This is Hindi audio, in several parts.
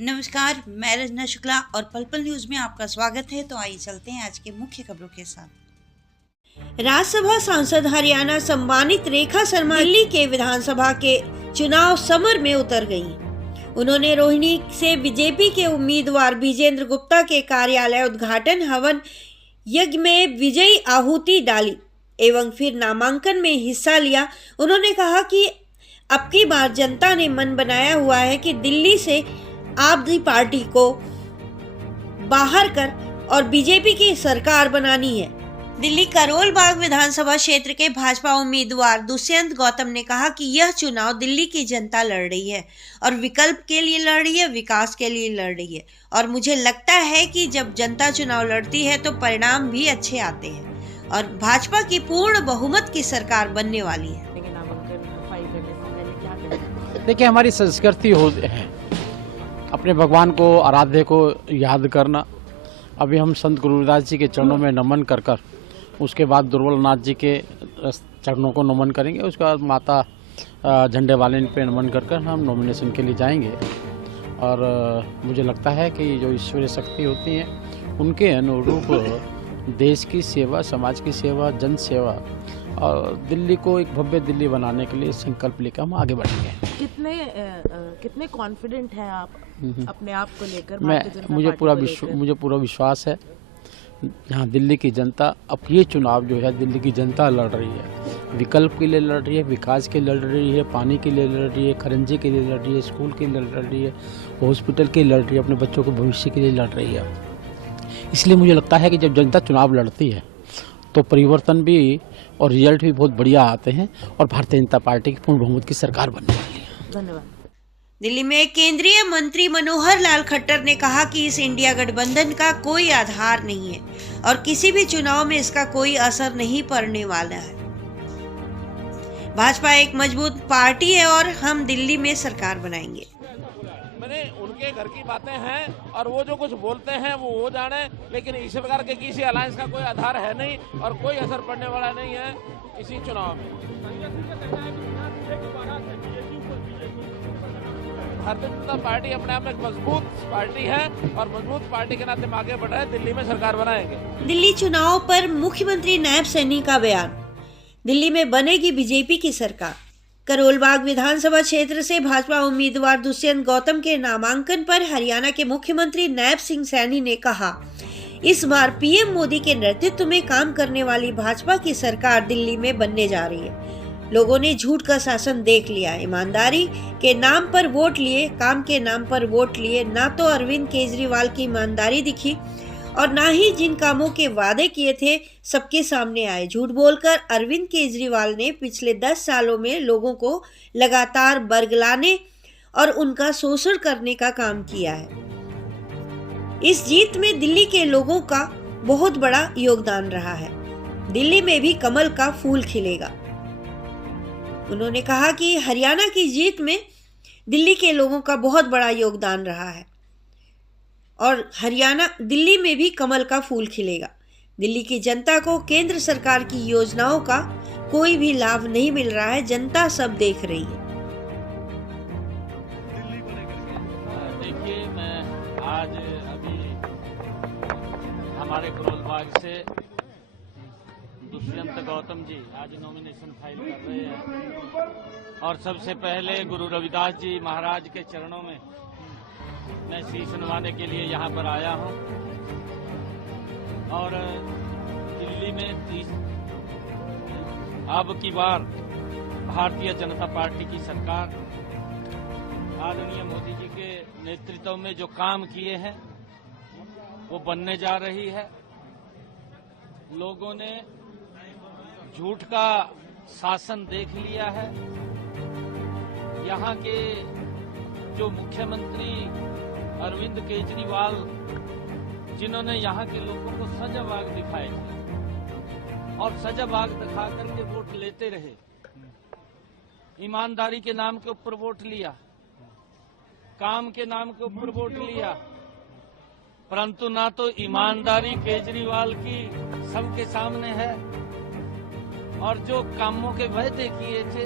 नमस्कार, मैं रजना शुक्ला और पल पल न्यूज में आपका स्वागत है। तो आइए चलते हैं आज के मुख्य खबरों के साथ। राज्यसभा सांसद हरियाणा सम्मानित रेखा शर्मा दिल्ली के विधानसभा के चुनाव समर में उतर गयी। उन्होंने रोहिणी से बीजेपी के उम्मीदवार विजेंद्र गुप्ता के कार्यालय उद्घाटन हवन यज्ञ में विजयी आहुति डाली एवं फिर नामांकन में हिस्सा लिया। उन्होंने कहा कि अब की बार जनता ने मन बनाया हुआ है कि दिल्ली से आदमी पार्टी को बाहर कर और बीजेपी की सरकार बनानी है। दिल्ली करोल बाग विधानसभा क्षेत्र के भाजपा उम्मीदवार दुष्यंत गौतम ने कहा कि यह चुनाव दिल्ली की जनता लड़ रही है और विकल्प के लिए लड़ रही है, विकास के लिए लड़ रही है। और मुझे लगता है कि जब जनता चुनाव लड़ती है तो परिणाम भी अच्छे आते हैं और भाजपा की पूर्ण बहुमत की सरकार बनने वाली है। देखिए, हमारी संस्कृति है अपने भगवान को, आराध्य को याद करना। अभी हम संत गुरु रविदास जी के चरणों में नमन कर कर उसके बाद दुर्बलनाथ जी के चरणों को नमन करेंगे। उसके बाद माता झंडे वाले पे नमन कर कर हम नॉमिनेशन के लिए जाएंगे। और मुझे लगता है कि जो ईश्वरीय शक्ति होती है उनके अनुरूप देश की सेवा, समाज की सेवा, जन सेवा और दिल्ली को एक भव्य दिल्ली बनाने के लिए संकल्प लेकर हम आगे बढ़ेंगे। कितने कॉन्फिडेंट हैं आप अपने आप को लेकर? मुझे पूरा विश्वास है। यहाँ दिल्ली की जनता, अब ये चुनाव जो है दिल्ली की जनता लड़ रही है, विकल्प के लिए लड़ रही है, विकास के लिए लड़ रही है, पानी के लिए लड़ रही है, खरंजे के लिए लड़ रही है, स्कूल के लिए लड़ रही है, हॉस्पिटल के लिए लड़ रही है, अपने बच्चों के भविष्य के लिए लड़ रही है। इसलिए मुझे लगता है कि जब जनता चुनाव लड़ती है तो परिवर्तन भी और रिजल्ट भी बहुत बढ़िया आते हैं और भारतीय जनता पार्टी की पूर्ण बहुमत की सरकार बनने वाली है। धन्यवाद। दिल्ली में केंद्रीय मंत्री मनोहर लाल खट्टर ने कहा कि इस इंडिया गठबंधन का कोई आधार नहीं है और किसी भी चुनाव में इसका कोई असर नहीं पड़ने वाला है। भाजपा एक मजबूत पार्टी है और हम दिल्ली में सरकार बनाएंगे। मैंने उनके घर की बातें हैं और वो जो कुछ बोलते हैं वो जाने, लेकिन इस प्रकार के किसी अलायंस का कोई आधार है नहीं और कोई असर पड़ने वाला नहीं है इसी चुनाव में। भारतीय जनता पार्टी अपने आप में एक मजबूत पार्टी है और मजबूत पार्टी के नाते आगे बढ़ रहे हैं। दिल्ली में सरकार बनाएंगे। दिल्ली चुनाव पर मुख्यमंत्री नायब सैनी का बयान। दिल्ली में बनेगी बीजेपी की सरकार। करोलबाग विधानसभा क्षेत्र से भाजपा उम्मीदवार दुष्यंत गौतम के नामांकन पर हरियाणा के मुख्यमंत्री नायब सिंह सैनी ने कहा, इस बार पीएम मोदी के नेतृत्व में काम करने वाली भाजपा की सरकार दिल्ली में बनने जा रही है। लोगों ने झूठ का शासन देख लिया, ईमानदारी के नाम पर वोट लिए, काम के नाम पर वोट लिए। ना तो अरविंद केजरीवाल की ईमानदारी दिखी और ना ही जिन कामों के वादे किए थे सबके सामने आए। झूठ बोलकर अरविंद केजरीवाल ने पिछले 10 सालों में लोगों को लगातार बरगलाने और उनका शोषण करने का काम किया है। इस जीत में दिल्ली के लोगों का बहुत बड़ा योगदान रहा है। दिल्ली में भी कमल का फूल खिलेगा। उन्होंने कहा कि हरियाणा की जीत में दिल्ली के लोगों का बहुत बड़ा योगदान रहा है और दिल्ली में भी कमल का फूल खिलेगा। दिल्ली की जनता को केंद्र सरकार की योजनाओं का कोई भी लाभ नहीं मिल रहा है, जनता सब देख रही है। देखिए, मैं आज अभी हमारे करोलबाग से दुष्यंत गौतम जी आज नॉमिनेशन फाइल कर रहे हैं और सबसे पहले गुरु रविदास जी महाराज के चरणों में मैं शीश नवाने के लिए यहाँ पर आया हूँ। और दिल्ली में अब की बार भारतीय जनता पार्टी की सरकार आदरणीय मोदी जी के नेतृत्व में जो काम किए हैं वो बनने जा रही है। लोगों ने झूठ का शासन देख लिया है। यहाँ के जो मुख्यमंत्री अरविंद केजरीवाल, जिन्होंने यहाँ के लोगों को सजाबाग दिखाए और सजाबाग दिखा करके वोट लेते रहे, ईमानदारी के नाम के ऊपर वोट लिया, काम के नाम के ऊपर वोट लिया, परंतु ना तो ईमानदारी केजरीवाल की सबके सामने है और जो कामों के वायदे किए थे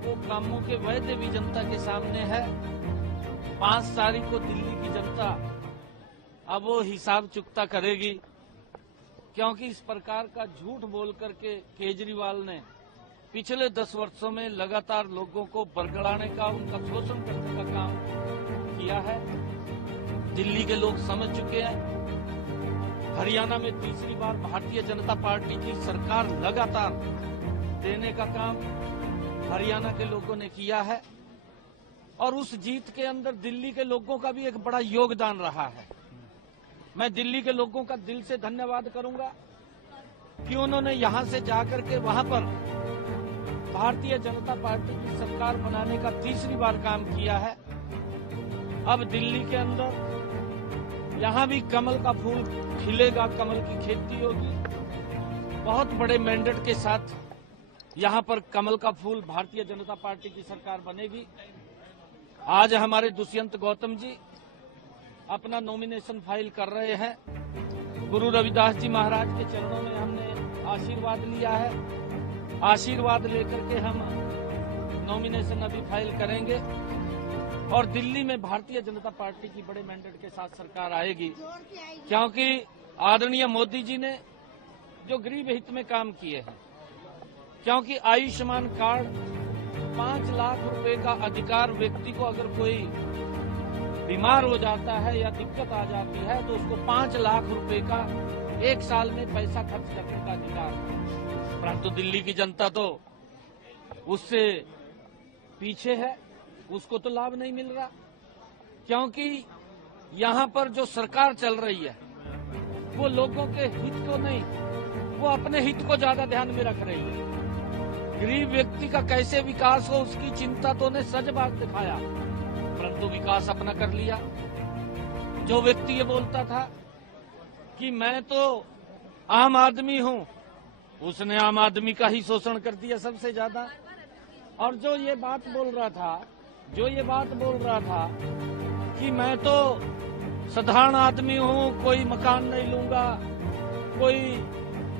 वो कामों के वायदे भी जनता के सामने है। 5 तारीख को दिल्ली की जनता अब वो हिसाब चुकता करेगी, क्योंकि इस प्रकार का झूठ बोल करके केजरीवाल ने पिछले 10 वर्षों में लगातार लोगों को बरगड़ाने का, उनका शोषण करने का काम किया है। दिल्ली के लोग समझ चुके हैं। हरियाणा में तीसरी बार भारतीय जनता पार्टी की सरकार लगातार देने का काम हरियाणा के लोगों ने किया है, और उस जीत के अंदर दिल्ली के लोगों का भी एक बड़ा योगदान रहा है। मैं दिल्ली के लोगों का दिल से धन्यवाद करूंगा कि उन्होंने यहां से जाकर के वहां पर भारतीय जनता पार्टी की सरकार बनाने का तीसरी बार काम किया है। अब दिल्ली के अंदर यहां भी कमल का फूल खिलेगा, कमल की खेती होगी। बहुत बड़े मैंडेट के साथ यहां पर कमल का फूल भारतीय जनता पार्टी की सरकार बनेगी। आज हमारे दुष्यंत गौतम जी अपना नॉमिनेशन फाइल कर रहे हैं। गुरु रविदास जी महाराज के चरणों में हमने आशीर्वाद लिया है। आशीर्वाद लेकर के हम नॉमिनेशन अभी फाइल करेंगे और दिल्ली में भारतीय जनता पार्टी की बड़े मैंडेट के साथ सरकार आएगी, क्योंकि आदरणीय मोदी जी ने जो गरीब हित में काम किए हैं, क्योंकि आयुष्मान कार्ड 5 लाख रुपए का अधिकार, व्यक्ति को अगर कोई बीमार हो जाता है या दिक्कत आ जाती है तो उसको 5 लाख रुपए का 1 साल में पैसा खर्च करने का अधिकार है। परंतु दिल्ली की जनता तो उससे पीछे है, उसको तो लाभ नहीं मिल रहा, क्योंकि यहाँ पर जो सरकार चल रही है वो लोगों के हित को नहीं, वो अपने हित को ज्यादा ध्यान में रख रही है। गरीब व्यक्ति का कैसे विकास हो उसकी चिंता तो ने सच बात दिखाया, परंतु विकास अपना कर लिया। जो व्यक्ति ये बोलता था कि मैं तो आम आदमी हूं, उसने आम आदमी का ही शोषण कर दिया सबसे ज्यादा। और जो ये बात बोल रहा था कि मैं तो साधारण आदमी हूं, कोई मकान नहीं लूंगा,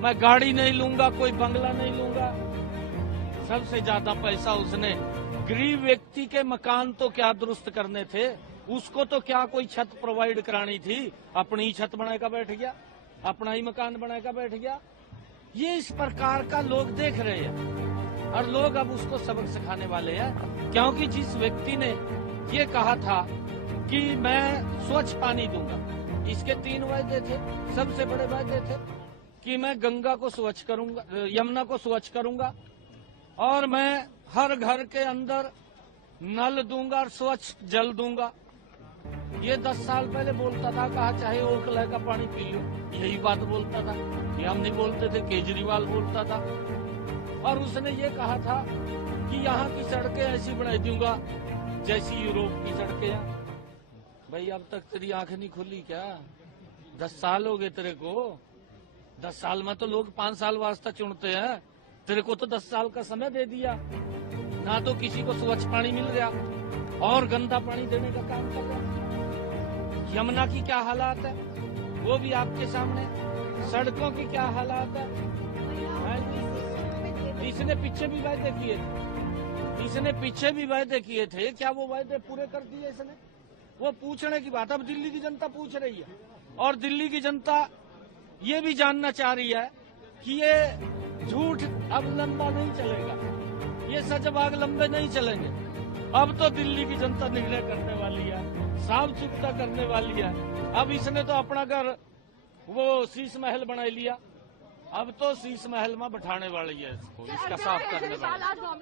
मैं गाड़ी नहीं लूंगा, कोई बंगला नहीं लूंगा, सबसे ज्यादा पैसा उसने गरीब व्यक्ति के मकान तो क्या दुरुस्त करने थे, उसको तो क्या कोई छत प्रोवाइड करानी थी, अपनी ही छत बनाएगा बैठ गया, अपना ही मकान बनाएगा बैठ गया। ये इस प्रकार का लोग देख रहे हैं और लोग अब उसको सबक सिखाने वाले हैं, क्योंकि जिस व्यक्ति ने ये कहा था कि मैं स्वच्छ पानी दूंगा, इसके 3 वायदे थे। सबसे बड़े वायदे थे कि मैं गंगा को स्वच्छ करूंगा, यमुना को स्वच्छ करूंगा, और मैं हर घर के अंदर नल दूंगा और स्वच्छ जल दूंगा। ये 10 साल पहले बोलता था, कहा चाहे ओखला का पानी पी लो, यही बात बोलता था। ये हम नहीं बोलते थे, केजरीवाल बोलता था। और उसने ये कहा था कि यहाँ की सड़कें ऐसी बना दूंगा जैसी यूरोप की सड़कें हैं। भाई अब तक तेरी आंखें नहीं खुली क्या? 10 साल हो गए तेरे को। 10 साल में तो लोग 5 साल वास्ता चुनते हैं, तेरे को तो 10 साल का समय दे दिया। ना तो किसी को स्वच्छ पानी मिल गया और गंदा पानी देने का काम कर रहा। यमुना की क्या हालात है वो भी आपके सामने, सड़कों की क्या हालात है। इसने पीछे भी वायदे किए थे, क्या वो वायदे पूरे कर दिए इसने? वो पूछने की बात अब दिल्ली की जनता पूछ रही है, और दिल्ली की जनता ये भी जानना चाह रही है कि ये झूठ अब लंबा नहीं चलेगा, ये सजबाग लंबे नहीं चलेंगे। अब तो दिल्ली की जनता निर्णय करने वाली है, साफ चुकता करने वाली है। अब इसने तो अपना घर वो शीश महल बना लिया, अब तो शीश महल में बैठाने वाली है इसको, इसका साफ करने वाली।